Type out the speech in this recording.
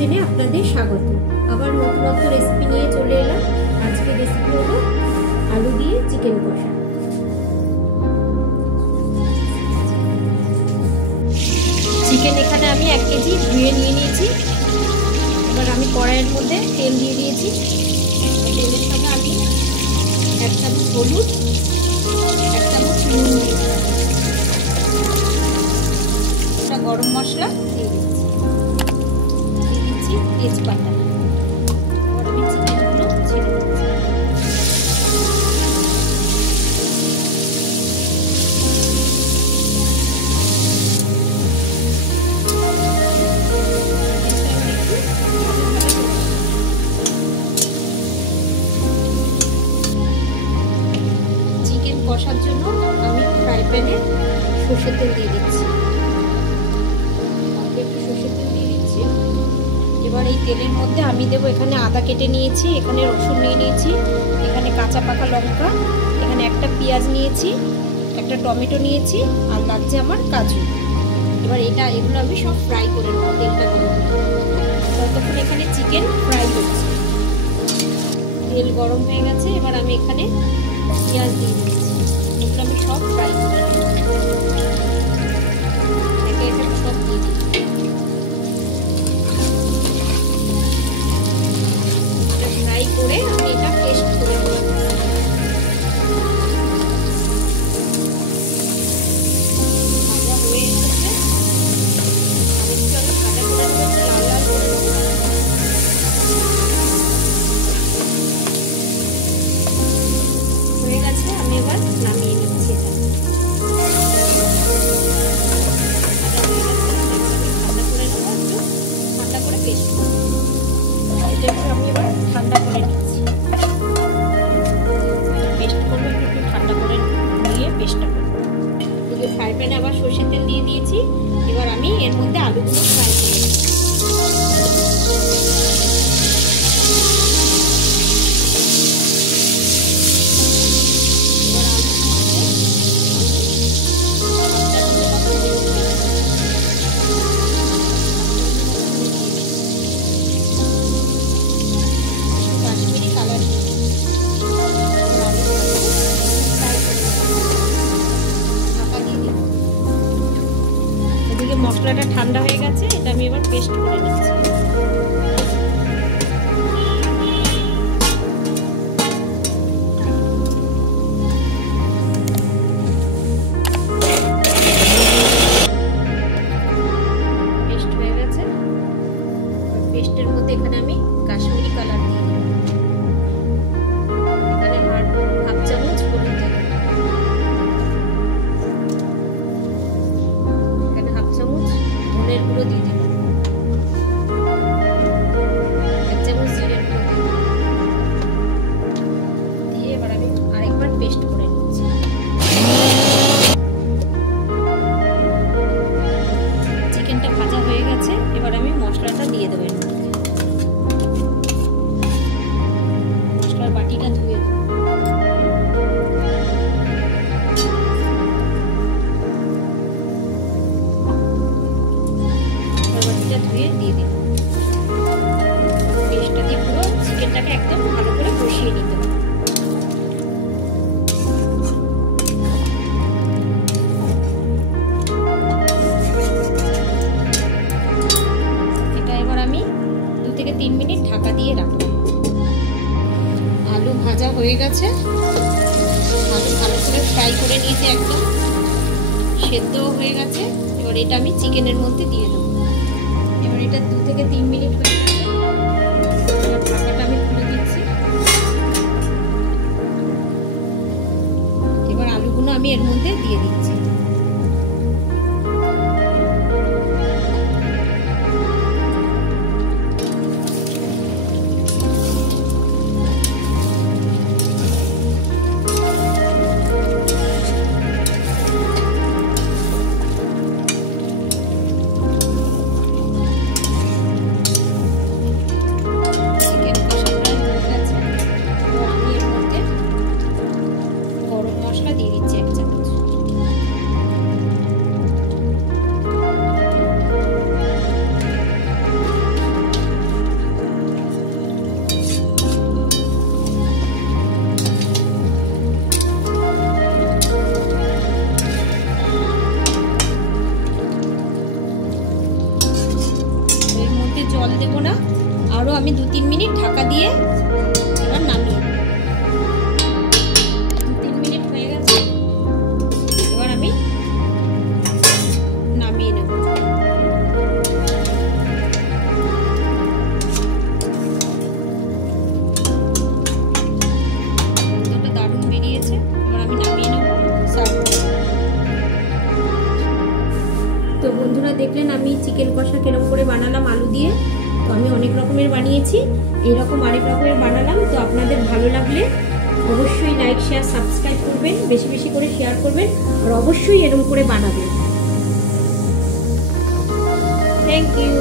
কিচেনে আপনাদের স্বাগত। আবার নতুনত্ব রেসিপি নিয়ে চলে এলাম। আজকে রেসিপি হলো আলু দিয়ে চিকেন কষা। চিকেন এখানে আমি 1 কেজি ধুয়ে নিয়ে নিয়েছি। এবার আমি কড়াইয়ের মধ্যে তেল দিয়ে দিয়েছি। তেলের সাথে আমি 1 চামচ হলুদ, 1 চামচ নুন দিয়েছি, গরম মশলা দিয়ে দিচ্ছি, তেজপাতা। এবার আমি চিকেনগুলো ছেড়ে দিচ্ছি। চিকেন কষার জন্য আমি ফ্রাই প্যানে সরষের তেল দিয়ে দিচ্ছি। এবার এই তেলের মধ্যে আমি দেবো এখানে আদা কেটে নিয়েছি, এখানে রসুন নিয়ে নিয়েছি, এখানে কাঁচা পাকা লঙ্কা, এখানে একটা পেঁয়াজ নিয়েছি, একটা টমেটো নিয়েছি, আর লাগছে আমার কাজু। এবার এগুলো আমি সব ফ্রাই করে নেবো তেলটা ততক্ষণ এখানে চিকেন ফ্রাই হচ্ছে। তেল গরম হয়ে গেছে। এবার আমি এখানে পেঁয়াজ দিয়ে দিচ্ছি। এগুলো আমি সব ফ্রাই করে নেবো, একে একে সব দিয়ে দিচ্ছি। ফ্রাই করে আমি এটা পেস্ট করে নেব। ভাজা হয়ে এসেছে। আমি ভাজা করে নেব, লাল লাল করে নেব। হয়ে গেছে। আমি এবার নামিয়ে নিচ্ছি। ঠান্ডা করে নেব, একটু ঠান্ডা করে পেস্ট করব। আমি এবার ঠান্ডা করে নিচ্ছি। পেস্ট করবো, একটু ঠান্ডা করে নিয়ে পেস্টটা করবো। ফ্রাই প্যানে আবার সরষের তেল দিয়ে দিয়েছি। এবার আমি এর মধ্যে আলুগুলো ফ্রাই করে নিচ্ছি। মশলাটা ঠান্ডা হয়ে গেছে। এটা আমি এবার পেস্ট করে নিচ্ছি। পেস্ট হয়ে গেছে। পেস্টের মধ্যে এখানে আমি কাশ্মীরি কালার দিয়ে দিই। এখানে হাফ চামচ হলুদ দিয়ে দিই। ধনের গুঁড়ো দিয়ে দিলাম, 1 চামচ জিরের গুঁড়ো দিয়ে এবার আমি আরেকবার পেস্ট করে নিচ্ছি। চিকেনটা ভাজা হয়ে গেছে। এবার আমি মশলাটা দিয়ে দেবো। মশলার বাটিটা ধুয়ে দেবো। ধুয়ে দিয়ে দিন। পেস্টটা দিয়ে পুরো চিকেনটাকে একদম ভালো করে কষিয়ে নিতে হবে। এটা এবার আমি 2 থেকে 3 মিনিট ঢাকা দিয়ে রাখবো। আলু ভাজা হয়ে গেছে। আলু ভালো করে ফ্রাই করে নিয়েছি, একদম সেদ্ধ হয়ে গেছে। এবার এটা আমি চিকেনের মধ্যে দিয়ে দেবো। এবার এটা 2 থেকে 3 মিনিট হয়ে গেছে। এবার ঢাকাটা আমি খুলে দিচ্ছি। এবার আলুগুলো আমি এর মধ্যে দিয়ে দিচ্ছি। দিয়ে দিচ্ছি 1 চামচ। বন্ধুরা দেখলেন আমি চিকেন কষা কিরকম করে বানালাম আলু দিয়ে। তো আমি অনেক রকমের বানিয়েছি, এরকম আরেক রকমের বানালাম। তো আপনাদের ভালো লাগলে অবশ্যই লাইক শেয়ার সাবস্ক্রাইব করবেন, বেশি বেশি করে শেয়ার করবেন, আর অবশ্যই এরকম করে বানাবেন। Thank you.